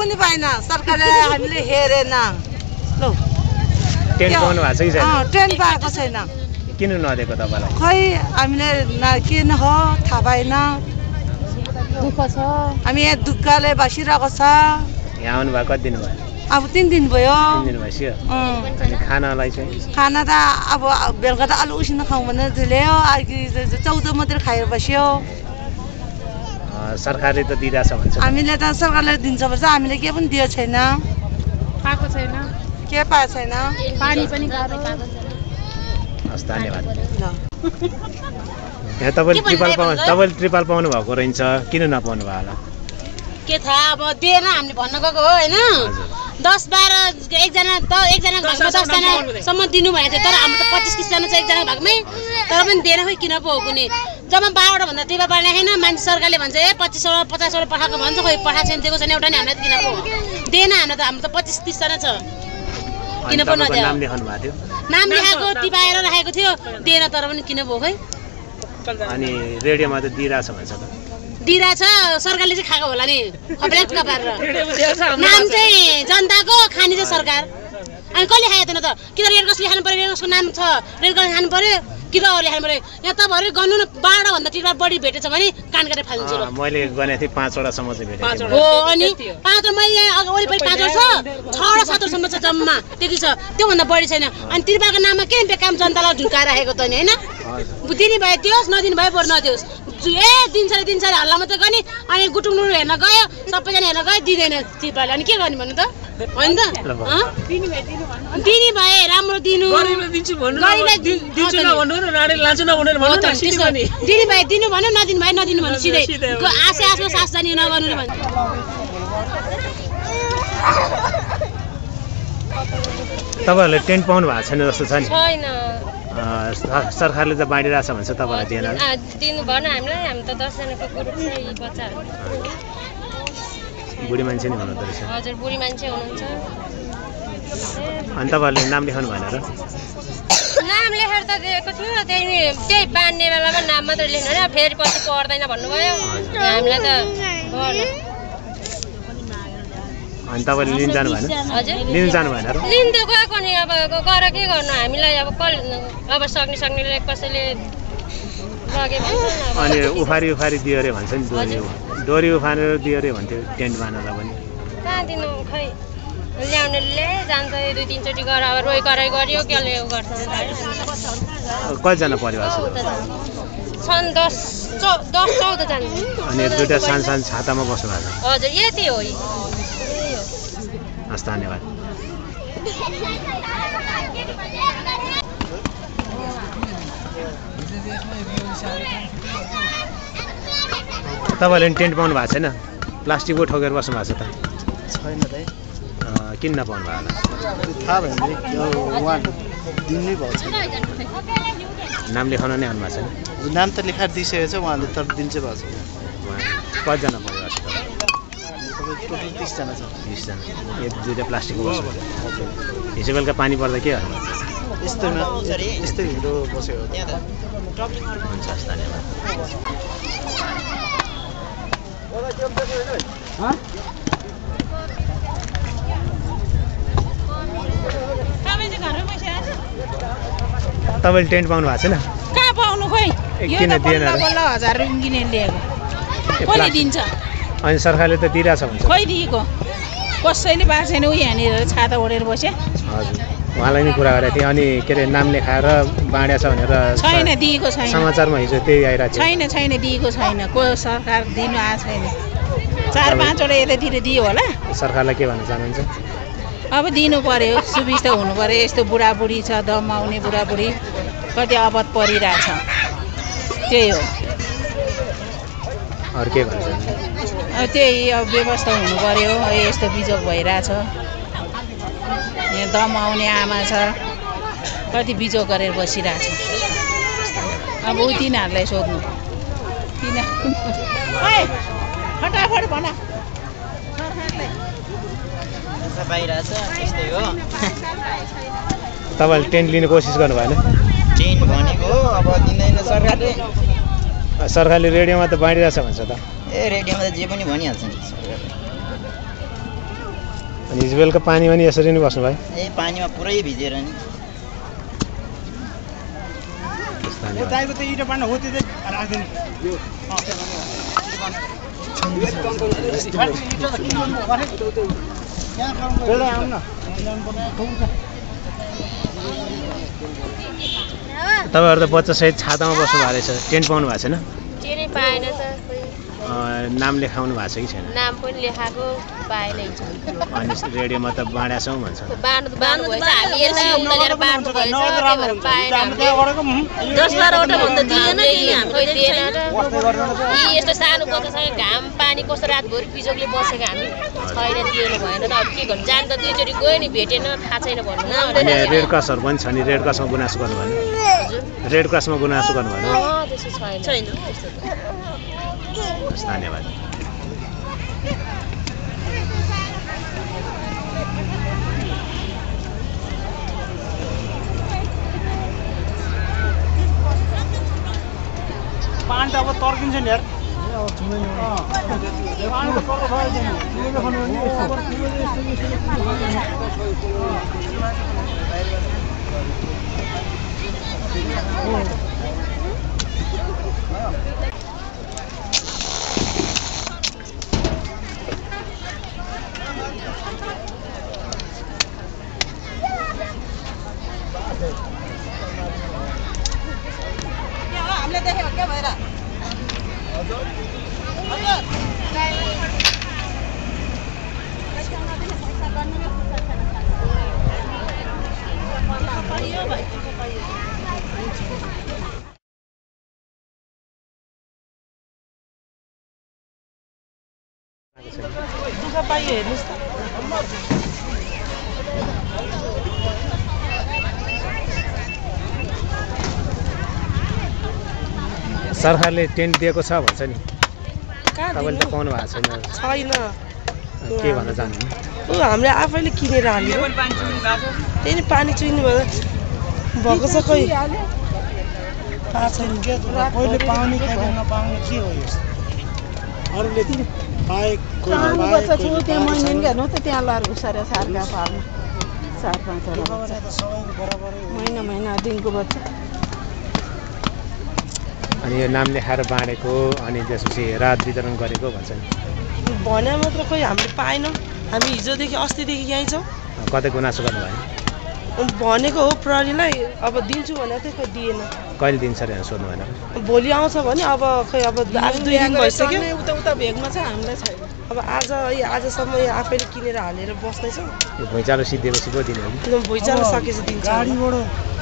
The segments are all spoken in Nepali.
पनि पाएन सरकारले हामीले हेरेन ल टेन्ट पाउनु भएको छ कि छैन ट्रेन पाएको छैन किन नदिएको तपाईलाई खै हामीले किन हो थाहा पाएन दुःख छ हामी यहाँ दुःखले बसिरहेको छ यहाँ आउनु भएको कति दिन भयो अब 3 दिन भयो 3 दिन भइसक्यो अनि खानालाई चाहिँ खाना त अब बेलुका त आलु उसिन खाउँ भनेर ल्यायो 14 मात्रै खाएर बस्यो सरकारले त दिइरहेछ भन्छ हामीले त सरकारले दिन्छ भन्छ हामीले के पनि दिएको छैन पाएको छैन के पाएको छैन पानी पनि गाह्रो हस् धन्यवाद यहाँ तपाईँले ट्रिपल पाउनु भएको रहेछ किन नपाउनु भयो होला के थाहा अब दिएन हामीले भन्न गएको हो हैन 10-12 एकजना भागमा 10 जनासम्म दिनु भनेको थियो तर हाम्रो त 25-30 जना छ एकजना भागमै तर पनि दिएन खै किन पो हो कुनै जम्मा 12 वटा भन्दा टिपा पार्ने हैन मान्छे सरकारले भन्छ ए 25 वटा 50 वटा पठाएको भन्छ खै पठाएको छैन दिएको छैन एउटा नि हामीलाई किन पो दिएन हाम्रो त 25-30 जना छ किन पो नदियो नाम लेख्नु भएको थियो नाम लेखेको टिपाएर राखेको थियो दिएन तर पनि किन पो खै अनि रेडियोमा त दिइरहेछ भन्छ त दिइरहेछ सरकारले चाहिँ खाएको होला नि खप्ल्याक्क पारेर नाम चाहिँ जनताको खाने चाहिँ सरकार अनि कहिले खाएको थिएन त कि त रेड क्रस लेखानु पर्यो रेड क्रसको नाम छ रेड क्रस खानु पर्यो कि त लेखानु पर्यो यहाँ तपाईँहरू गर्नु न 12 भन्दा टिपा बढी भेटेछ भने कान काटेर फाल्छु ल मैले गने थिएँ 5 वटा सम्म चाहिँ भेटेँ हो अनि 5 मैले यहाँ वरिपरि 5 वटा छ 6 र 7 सम्म छ जम्मा त्यति छ त्योभन्दा बढी छैन अनि तिरपाको नाममा के बेकाम जनतालाई झुकाएर राखेको त नि हैन दिने भए दियोस् नदिनु भए बरु नदियोस् ए दिन्छ हल्ला मात्रै गर्ने अनि गुटुङ हेर्न गयो सबैजना हेर्न गयो दिँदैन तिरपाले अनि के गर्ने भन्नु त होइन त दिने भए राम्रो दिनु दिने भए दिनु भन्नु नदिनु भए नदिनु भन्नु सिधै आशमा सास जाने नगर्नु भन्नु तपाईहरुले टेन्ट पाउनु भएको छैन जस्तो छ नि छैन सरकारले त बाँडिरहेछ भन्छ तपाईलाई दिएन दिनु भएन हामीलाई हामी त 10 जनाको ग्रुप छ यी बच्चाहरु बुढी मान्छे नि हुनुहुँदो रहेछ हजुर बुढी मान्छे हुनुहुन्छ अनि तपाईहरुले नाम लेखाउनु भएन र नाम लेखेर त दिएको थियो त्यही बान्ने बेलामा नाम मात्र लेख्नु हैन फेरि पछि पर्दैन भन्नुभयो हामीलाई त भएन अनि तपाईले लिन जानु भएन हजुर लिन जानु भएन र लिन त गएको नि अब गर के गर्नु हामीलाई अब सक्नेले कसैले लगे भन्छ अनि उफारी दियो रे भन्छ नि डोरी उफारेर दियो रे भन्थ्यो टेन्ट बान्नलाई पनि कहाँ दिनु खै ल्याउनेले जान्छ 2-3 चोटी गरेर अब रोइ कराइ गरियो केले गर्छ कतिजना परिवार छन् 10-14 जना अनि दुईटा सानो छातामा बस्नु भएको छ हजुर यति हो हस् धन्यवाद तपाईहरुले टेन्ट पाउनु भएको छैन प्लास्टिकको ठोकेर बस्नु भएको छ त छैन त किन नपाउनु भयो होला थाहा भएन उहाँ दिनै भएको छैन नाम लेखाउन नै आउनु भएको छैन नाम त लेखाएर दिइसकेको छ उहाँले तर दिन चाहिँ भएको छैन कतिजना परिवार छ टोटल 30 जना छ 20 जना यो दुईटा प्लास्टिकको बस्नु हिजो बेलुका पानी पर्दा के गर्नु यस्तै हिँडो बसेको हुन्छ हस् धन्यवाद तपाईले टेन्ट पाउनु भएको छैन कहाँ पाउनु खोइ किन दिएन र 1000 रुपैयाँ किनेर ल्याएको कसले दिन्छ अनि सरकारले त दिइरहेछ भन्छ खोइ दिएको कसैले पाएको छैन उ यहाँनिर छाता ओढेर बसे हजुर उहाँलाई नि कुरा गरेको थिएँ अनि के अरे नाम लेखाएर बाँडेछ भनेर छैन दिएको छैन समाचारमा हिजो त्यही आइरहेको थियो छैन दिएको छैन को सरकार दिनु आएको छैन 4-5 वटा यतातिर दियो होला सरकारलाई के भन्न चाहनुहुन्छ अब दिनु पर्यो सुविस्ता हुनु पर्यो यस्तो बुढाबुढी छ दम आउने बुढाबुढी कति आपत परिरहेछ त्यही हो अरू के भन्छ त्यही अब व्यवस्था हुनु पर्यो यस्तो बिजोग भइरहेछ यहाँ दम आउने आमा छ कति बिजोग गरेर बसिरहेछ अब तिनीहरूलाई सोध्नु फटाफट भन तपाईँले टेन्ट लिने कोसिस गर्नु भएन टेन्ट भनेको अब दिँदैन सरकारले रेडियोमा त बाँडिरहेछ भन्छ त ए रेडियोमा त जे पनि भनिहाल्छ नि अनि हिजो बेलुका पानीमा नि यसरी नै बस्नुभयो? ए पानीमा पुरै भिजेर नि। तपाईँहरू त बच्चासहित छातामा बस्नु भएको रहेछ, टेन्ट पाउनु भएको छैन? टेन्टै पाएन त। नाम लेखाउनु भएको छ कि छैन? नाम पनि लेखाएको पाएन। अनि रेडियोमा त बाँडेछौँ भन्छ। बाँड्नु भएछ, हामी यता उता लिएर बाँड्नु भएछ, त्यही भएर पाएन हामीले। 10-12 वटा भन्दा दिएन खै दिएन र। यी यस्तो सानो बच्चासँग घाम पानी कस्तो रातभरि बिजोगले बसेको हामी छैन, दिएन भएन त। अब के गर्नु, जान त 2 चोटि गयो नि, भेटेन, थाहा छैन भन्नु न। अनि रेड क्रसहरू पनि छ नि, रेड क्रसमा गुनासो गर्नु भएन? रेड क्रसमा गुनासो गर्नु भएन? त्यस्तो छैन। धन्यवाद। पानी त अब तर्किन्छ नि यार। सरकारले टेन्ट दिएको छ भन्छ नि, तपाईँले त पाउनु भएको छैन? छैन। के भन्न चाहनुहुन्छ? हामीले आफैले किनेर हाल्यो, त्यही नि पानी चुहिनु भएको छ। खोइ थाहा छैन क्या, कहिले पाउने कहिले नपाउने के हो यो? अरूले पाए त्यहाँ महिना हेर्नु त, त्यहाँ लहर घुसाएर सार्का पाल्नु 4-5 महिना दिनको बच्चा। अनि यो नाम लेखाएर बाँडेको अनि त्यसपछि रात वितरण गरेको भन्छ नि, भने मात्र खोइ हामीले पाएनौँ। हामी हिजोदेखि अस्तिदेखि यहीँ छौँ। कतै गुनासो गर्नु भएन? भनेको हो प्रहरीलाई, अब दिन्छु भने चाहिँ खोइ दिएन। कहिले दिन्छ अरे सोध्नु भएन? भोलि आउँछ भने अब खोइ अब आज 2 दिन भइसक्यो। उता भेगमा छ, हामीलाई छैन। अब आजसम्म यो आफैले किनेर हालेर बस्दैछौँ। यो भुइँचालो सिद्धेपछि पो दिने हो? भुइँचालो सकेपछि दिन्छ। गाडीबाट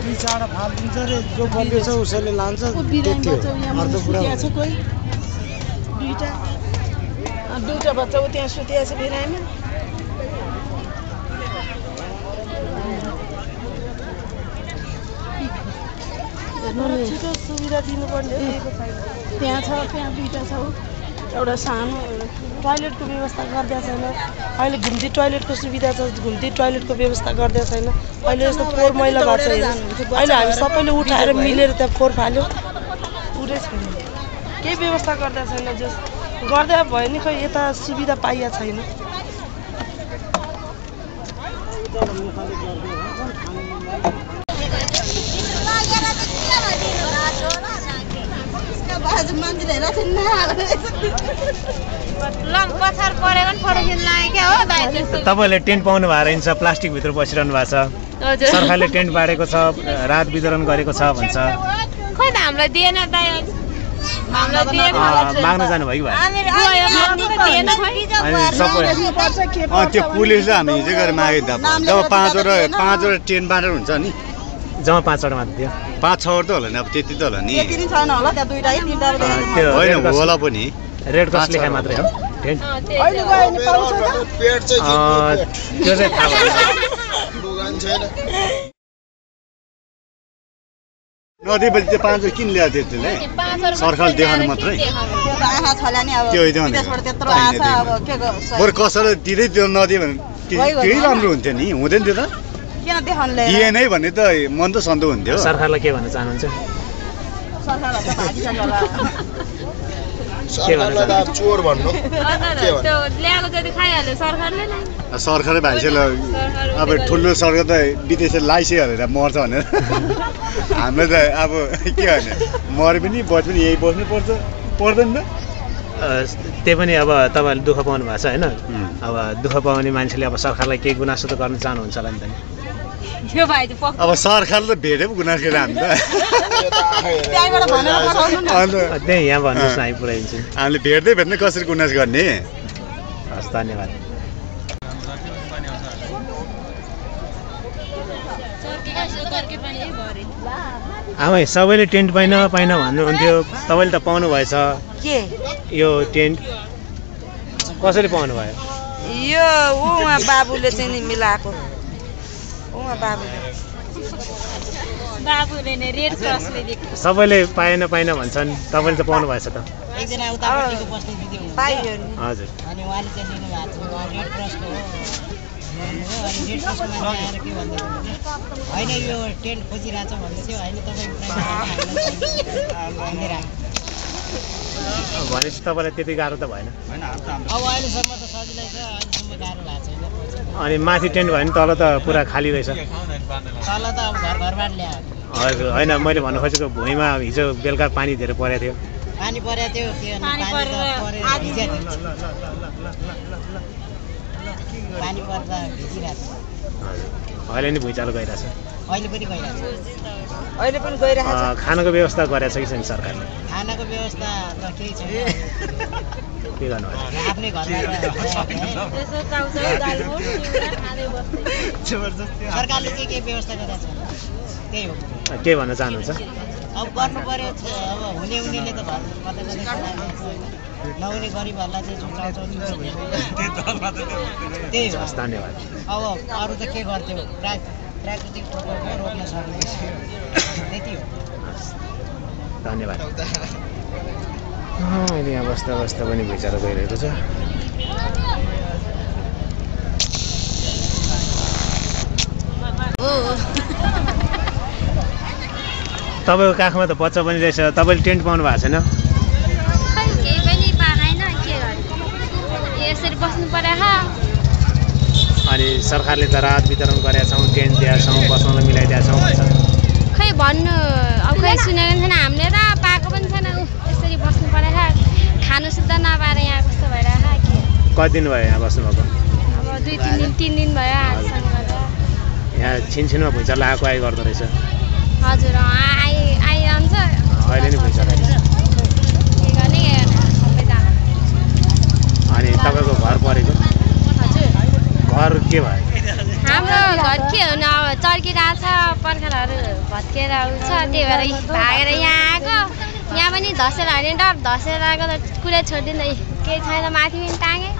2-4 फाल दिन्छ रे, जो बलियो छ उसैले लान्छ। दुईटा बच्चा ऊ त्यहाँ सुतिया छ बिरामीमा। छिटो सुविधा दिनुपर्ने त्यहाँ छ, त्यहाँ 2टा छ। एउटा सानो टोयलेटको व्यवस्था गरिदिएको छैन। अहिले घुम्ती टोयलेटको सुविधा छ, घुम्ती टोयलेटको व्यवस्था गरिदिएको छैन। अहिले यस्तो फोहोर मैला भएको छ। अहिले हामी सबैले उठाएर मिलेर त्यहाँ फोहोर फाल्यो, पुरै छैन। केही व्यवस्था गरिदिएको छैन। जस गर्दा भयो नि, खै यता सुविधा पाइएको छैन। तपाईँले टेन्ट पाउनु भएको रहेछ, प्लास्टिकभित्र बसिरहनु भएको छ। सरकारले टेन्ट बाँडेको छ, रात वितरण गरेको छ भन्छ। खै त हामीलाई दिएन त। माग्न जानुभयो कि त्यो पुलिसले हामी हिजो गरेर मागे त। जब 5वटा टेन्ट बाँडेर हुन्छ नि, जम्मा 5वटा मात्र थियो। 5-6 त होला नि, अब त्यति त होला नि। त्यो होइन होला पनि। रेड क्रस लेखाइ मात्रै हो टेन्ट? त्यो चाहिँ थाहा भएन। नदिएपछि त्यो 5 किन ल्याएको थियो त्यसले? सरकारले देखाउनु मात्रै बरु कसैलाई दिँदै त्यो नदियो भने त्यही राम्रो हुन्थ्यो नि, हुँदैन थियो त? दिएन है भन्ने त मन त सन्दो हुन्थ्यो। सरकारलाई के भन्न चाहनुहुन्छ? चोर भन्नु सरकारले मान्छेलाई अब ठुलो सरकार त विदेशी लाइसे भनेर मर्छ भनेर हाम्रो त अब के गर्ने मरे पनि बच पनि यही बस्नु पर्दैन त त्यही पनि अब तपाईँहरूले दुःख पाउनु भएको छ होइन अब दुःख पाउने मान्छेले अब सरकारलाई केही गुनासो त गर्न चाहनुहुन्छ होला नि त अब सरकारले भेटे पो गुनासो गरेर हामी त त्यही यहाँ भन्नुहोस् न हामी पुऱ्याइदिन्छु हामीले भेट्दै कसरी गुनासो गर्ने हस् धन्यवाद आमा सबैले टेन्ट पाइन भन्नुहुन्थ्यो तपाईँले त पाउनु भएछ यो टेन्ट कसरी पाउनु भयो यो उहाँ बाबुले चाहिँ नि मिलाएको उहाँ बाबुले नि रेड क्रसले दिएको सबैले पाएन भन्छन् तपाईँले त पाउनु भएछ त एकजना उतापट्टिको बस्ने दिदी पाइयो नि हजुर अनि उहाँले चाहिँ लिनु भएको छ उहाँ रेड क्रसको हो अनि रेड क्रसको मान्छे आएर के भन्दै होइन यो टेन्ट खोजिरहेछ भन्दै थियो होइन तपाईँ भनेपछि तपाईँलाई त्यति गाह्रो त भएन अब अहिलेसम्म त सजिलै छ अहिलेसम्म गाह्रो भएको छैन अनि माथि टेन्ट भयो भने तल त पुरा खाली रहेछ तल त अब घरबाट ल्याएको हजुर होइन मैले भन्नु खोजेको भुइँमा हिजो बेलुका पानी धेरै परेको थियो पानी परेको थियो पानी पर्दा भिजिरहेको हजुर अहिले नि भुइँचालो गइरहेछ अहिले पनि गइरहेछ खानाको व्यवस्था गरेछ कि छैन सरकारले खानाको व्यवस्था त केही छैन के गर्नु आफ्नै घरमा सरकारले चाहिँ के व्यवस्था गरेको छ त्यही हो के भन्न चाहनुहुन्छ अब गर्नु पर्यो अब हुनेले त घर कतै नहुने गरिबहरूलाई चाहिँ त्यही हो धन्यवाद अब अरू त के गर्थ्यो प्राकृतिक प्रकोपमा रोक्न सक्ने त्यति हो धन्यवाद अहिले यहाँ बस्दा पनि भुइँचालो गइरहेको छ तपाईँको काखमा त बच्चा पनि रहेछ तपाईँले टेन्ट पाउनु भएको छैन अनि सरकारले त राहत वितरण गरेका छौँ टेन्ट दिएका छौँ बस्नलाई मिलाइदिएका छौँ भन्छ खै भन्नु अब खै सुनेको छैन हामीले त पाएको पनि छैन यसरी बस्नु परेछ खानु सुत्दा नपाएर यहाँ कस्तो भइरहेको कति दिन भयो यहाँ बस्नुभएको अब 2-3 दिन भयो आजसँग गरेर यहाँ छिनछिनमा भुइँचालो आएको आइ गर्दो रहेछ हजुर आइरहन्छ अहिले नि भुइँचालो के गर्ने सबैजना अनि तपाईँको घर परेको हजुर घर के भयो हाम्रो घर के हो न अब चर्किरहेको छ पर्खालहरू भत्केर आउँछ त्यही भएर भागेर यहाँ आएको यहाँ पनि धसेर हाने डर धसेर आएको त कुरै छोडिदिँदै केही छैन माथि पनि टाँगे